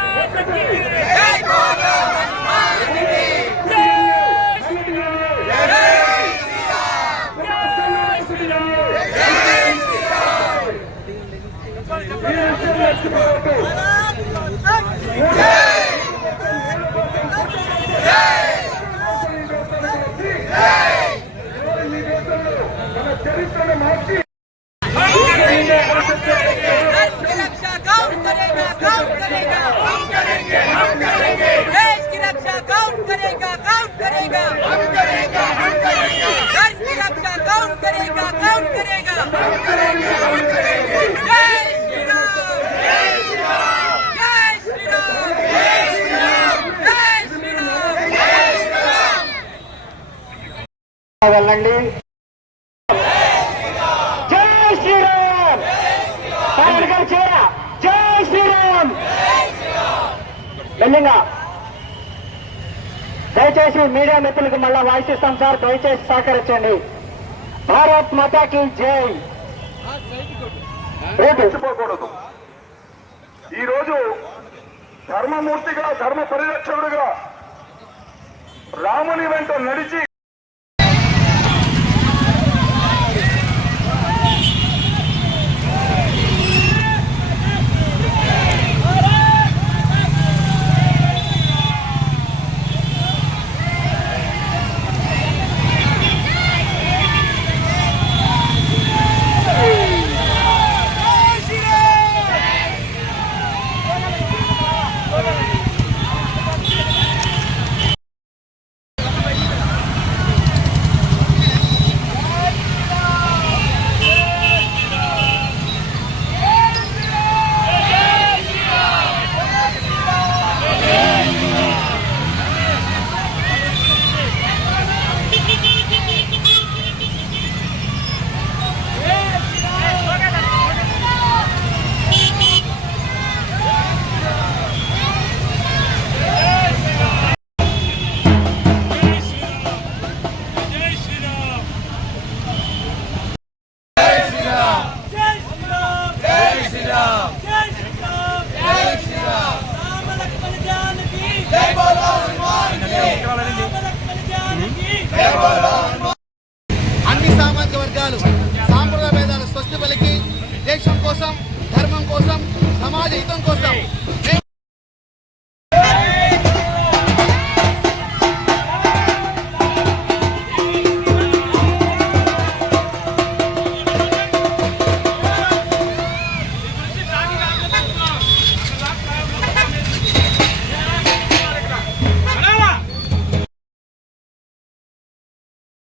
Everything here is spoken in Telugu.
Volta aqui! करेगा कौन करेगा हम करेंगे हम करेंगे देश की रक्षा कौन करेगा कौन करेगा हम करेंगे हम करेंगे धन की रक्षा कौन करेगा कौन करेगा हम करेंगे हम करेंगे जय श्री राम जय श्री राम जय श्री राम जय श्री राम जय श्री राम जय श्री राम వెళ్ళండి మెల్లిగా దయచేసి మీడియా మిత్రులకు మళ్ళా వాయిస్ ఇస్తాం సార్. దయచేసి సహకరించండి. భారత్ మాతాకి జై. మర్చిపోకూడదు. ఈ రోజు ధర్మమూర్తిగా ధర్మ పరిరక్షకుడిగా రాముని వెంట నడిచి అన్ని సామాజిక వర్గాలు సాంప్రదాయ భేదాలు స్వస్తి పలికి దేశం కోసం ధర్మం కోసం సమాజ హితం కోసం